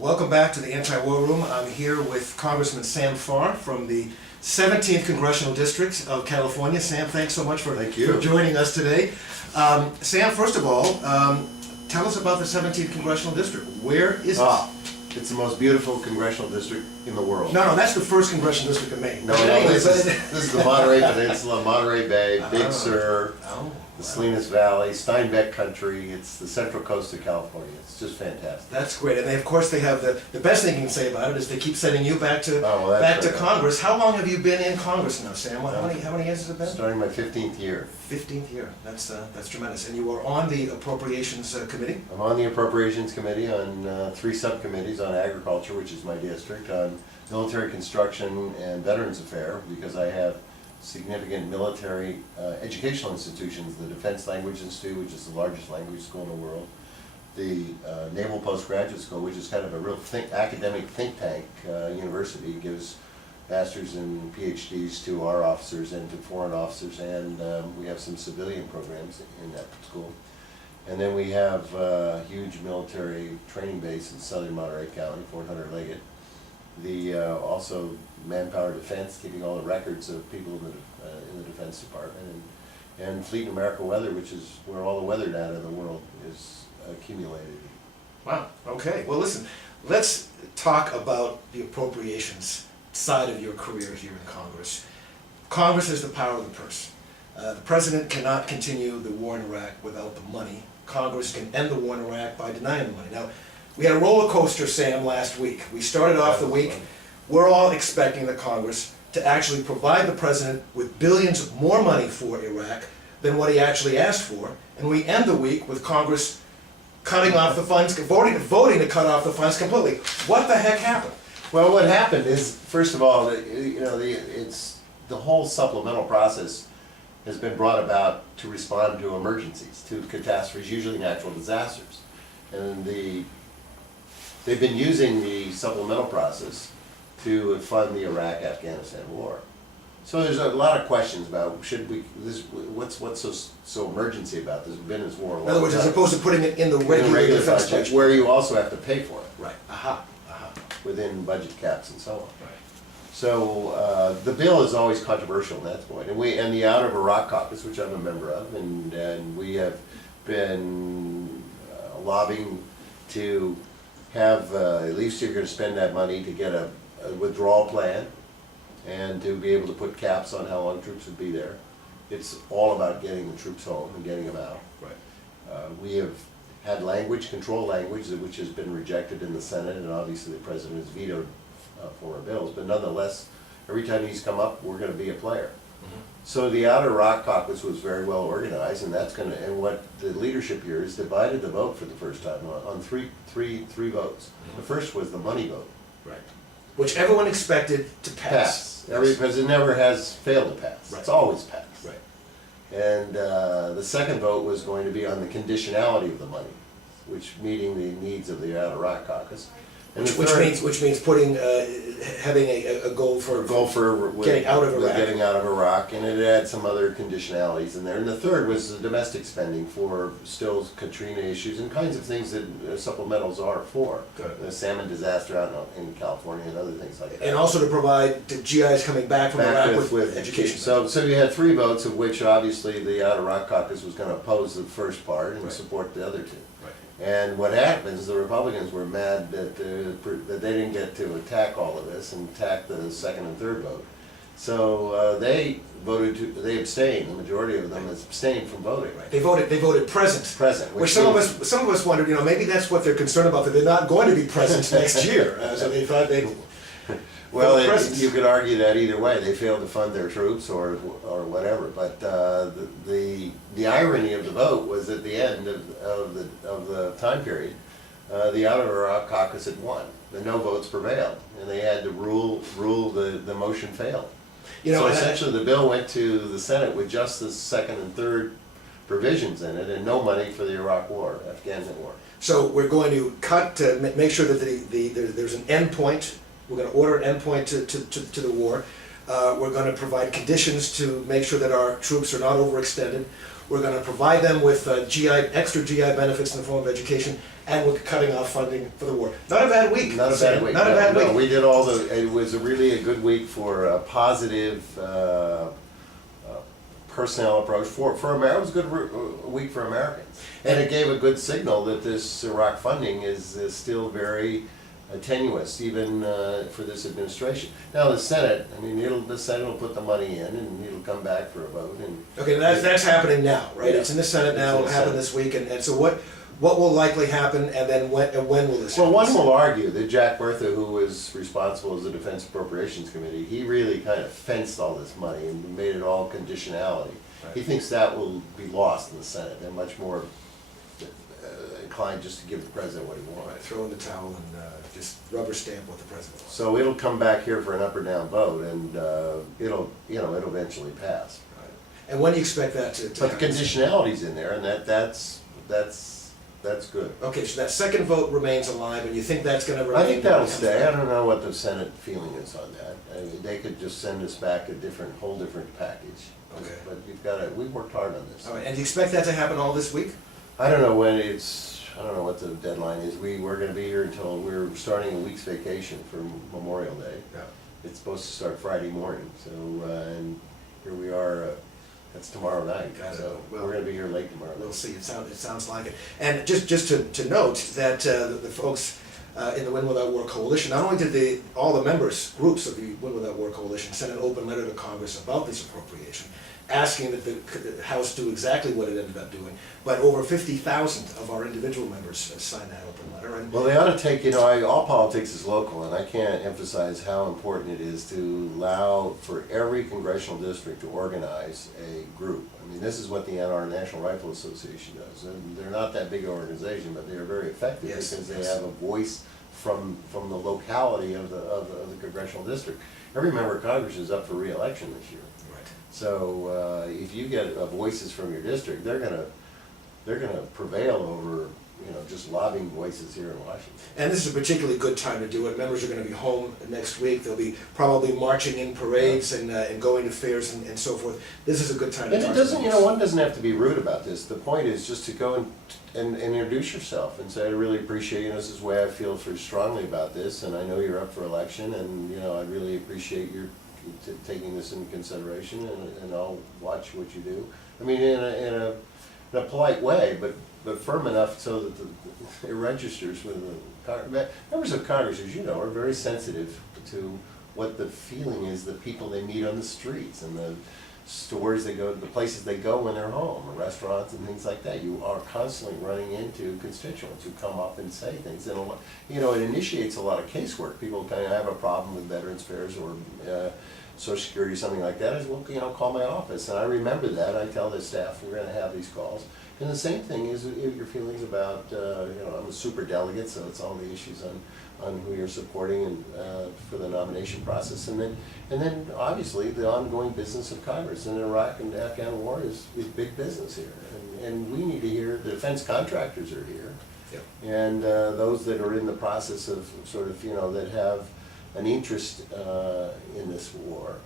Welcome back to the Anti-War Room. I'm here with Congressman Sam Farr from the 17th Congressional District of California. Sam, thanks so much for joining us today. Sam, first of all, tell us about the 17th Congressional District. Where is it? It's the most beautiful congressional district in the world. No, that's the first congressional district in Maine. This is the Monterey Peninsula, Monterey Bay, Big Sur, the Salinas Valley, Steinbeck Country. It's the central coast of California. It's just fantastic. That's great. And of course they have the best thing you can say about it is they keep sending you back to Congress. How long have you been in Congress now, Sam? How many years has it been? Starting my 15th year. 15th year. That's tremendous. And you were on the Appropriations Committee? I'm on the Appropriations Committee on 3 subcommittees on agriculture, which is my district, on military construction and Veterans Affairs, because I have significant military educational institutions, the Defense Language Institute, which is the largest language school in the world, the Naval Postgraduate School, which is kind of a real academic think tank university. It gives masters and PhDs to our officers and to foreign officers, and we have some civilian programs in that school. And then we have a huge military training base in southern Monterey County, Fort Hunter Liggett. Also manpower defense, keeping all the records of people in the Defense Department, and Fleet in America Weather, which is where all the weather data in the world is accumulated. Wow, okay. Well listen, let's talk about the appropriations side of your career here in Congress. Congress has the power of the purse. The President cannot continue the war in Iraq without the money. Congress can end the war in Iraq by denying the money. Now, we had a roller coaster, Sam, last week. We started off the week, we're all expecting the Congress to actually provide the President with billions more money for Iraq than what he actually asked for. And we end the week with Congress cutting off the funds, voting to cut off the funds completely. What the heck happened? Well, what happened is, first of all, the whole supplemental process has been brought about to respond to emergencies, to catastrophes, usually natural disasters. And they've been using the supplemental process to fund the Iraq-Afghanistan war. So there's a lot of questions about what's so emergency about this? We've been in this war a long time. In other words, as opposed to putting it in the regular defense budget, where you also have to pay for it. Right. Within budget caps and so on. Right. So the bill is always controversial in that point, and the Out of Iraq Caucus, which I'm a member of, and we have been lobbying to have at least if you're going to spend that money to get a withdrawal plan and to be able to put caps on how long troops would be there. It's all about getting the troops home and getting them out. Right. We have had control language, which has been rejected in the Senate, and obviously the President has vetoed foreign bills, but nonetheless, every time he's come up, we're going to be a player. Mm-hmm. So the Outer Iraq Caucus was very well organized, and and what the leadership here is divided the vote for the first time on three votes. Mm-hmm. The first was the money vote. Right. Which everyone expected to pass. Because it never has failed to pass. Right. It's always passed. Right. And the second vote was going to be on the conditionality of the money, which meeting the needs of the Outer Iraq Caucus. And which means putting having a goal for getting out of Iraq. Getting out of Iraq, and it had some other conditionalities in there. And the third was the domestic spending for still Katrina issues and kinds of things that supplementals are for. The salmon disaster out in California and other things like that. And also to provide the GIs coming back from Iraq with education. So you had 3 votes, of which obviously the Outer Iraq Caucus was going to oppose the first part and support the other 2. And what happens, the Republicans were mad that they didn't get to attack all of this and attack the second and third vote. So they abstained. The majority of them abstained from voting. Right. They voted present. Present. Which some of us wondered, maybe that's what they're concerned about, that they're not going to be present next year. So they thought they'd. Well, you could argue that either way. They failed to fund their troops or whatever. But the irony of the vote was at the end of the time period, the Outer Iraq Caucus had won. The no votes prevailed, and they had to rule the motion failed. So essentially, the bill went to the Senate with just the second and third provisions in it, and no money for the Iraq War, Afghanistan war. So we're going to cut to make sure that there's an end point. We're going to order an endpoint to the war. We're going to provide conditions to make sure that our troops are not overextended. We're going to provide them with extra GI benefits in the form of education. and we're cutting off funding for the war. Not a bad week. Not a Sam. bad week. Not a bad week. No, we did all it was really a good week for a positive personnel approach for America. It was a good week for Americans. And it gave a good signal that this Iraq funding is still very tenuous, even for this administration. Now the Senate, I mean, the Senate will put the money in and it'll come back for a vote. And Okay, that's happening now, right? Yeah. It's in the Senate now, It's in it'll the happen Senate. this week, and so what will likely happen, and then when will this Well, happen? one will argue that Jack Bertha, who was responsible as the Defense Appropriations Committee, he really kind of fenced all this money and made it all conditionality. Right. He thinks that will be lost in the Senate. They're much more inclined just to give the president what he Right, wants. throw in the towel and just rubber stamp what the president wants. So it'll come back here for an up or down vote, and it'll eventually pass. Right. And when do you expect that to But the happen? conditionality's in there, and that's good. Okay, so that second vote remains alive, and you think that's gonna remain? I think that'll stay. I don't know what the Senate feeling is on that. I mean, they could just send us back a whole different package. Okay. But we've worked hard on this. All right, and do you expect that to happen all this week? I don't know I don't know what the deadline is. We're gonna be here until, we're starting a week's vacation for Memorial Day. Yeah. It's supposed to start Friday morning, so, and here we are, that's tomorrow night. Got it. So Well, we're gonna be here late tomorrow We'll night. see, it sounds like it. And just to note that the folks in the Win Without War Coalition, not only did all the groups of the Win Without War Coalition send an open letter to Congress about this appropriation, asking that the House do exactly what it ended up doing, but over 50,000 of our individual members signed that open letter. And Well, they ought to take, all politics is local, and I can't emphasize how important it is to allow for every congressional district to organize a group. I mean, this is what the NR National Rifle Association does. And they're not that big an organization, but they are very effective Yes, because they yes. have a voice from the locality of the congressional district. Every member of Congress is up for re-election this year. right. So if you get voices from your district, they're gonna prevail over just lobbying voices here in Washington. And this is a particularly good time to do it. Members are going to be home next week. They'll be probably marching in parades and going to fairs and so forth. This is a good time to And talk it to doesn't, members. one doesn't have to be rude about this. The point is just to go and introduce yourself and say, I really appreciate this is the way I feel very strongly about this, and I know you're up for election, and I really appreciate your taking this into consideration, and I'll watch what you do. I mean, in a polite way, but firm enough so that it registers with the members of Congress, as you know, are very sensitive to what the feeling is, the people they meet on the streets and the stores they go to, the places they go when they're home, restaurants and things like that. You are constantly running into constituents who come up and say things, and it initiates a lot of casework. People kind of have a problem with Veterans Affairs or Social Security or something like that. I say, well, call my office, and I remember that. I tell the staff we're going to have these calls. And the same thing is your feelings about, I'm a super delegate, so it's all the issues on who you're supporting and for the nomination process, and then obviously the ongoing business of Congress. And Iraq and the Afghan war is big business here, and we need to hear. The defense contractors are here, Yeah. and those that are in the process of sort of that have an interest in this war.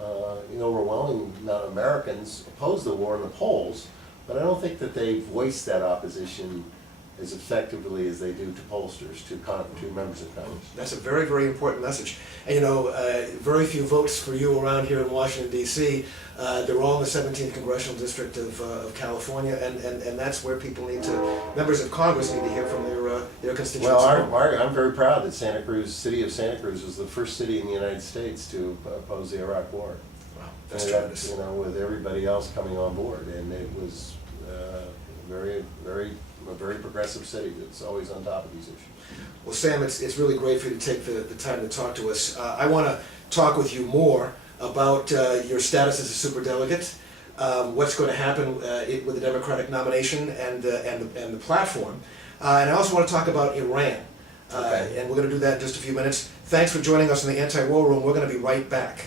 Overwhelming amount of Americans oppose the war in the polls. But I don't think that they voice that opposition as effectively as they do to pollsters, to members of Congress. That's a very, very important message. And very few votes for you around here in Washington, D.C. They're all in the 17th Congressional District of California, and that's where members of Congress need to hear from their constituents. Well, I'm very proud that city of Santa Cruz was the first city in the United States to oppose the Iraq War. Wow, that's And tremendous. with everybody else coming on board, and it was a very progressive city that's always on top of these issues. Well, Sam, it's really great for you to take the time to talk to us. I want to talk with you more about your status as a superdelegate, what's going to happen with the Democratic nomination and the platform. And I also want to talk about Iran. Okay. And we're going to do that in just a few minutes. Thanks for joining us in the Anti-War Room. We're going to be right back.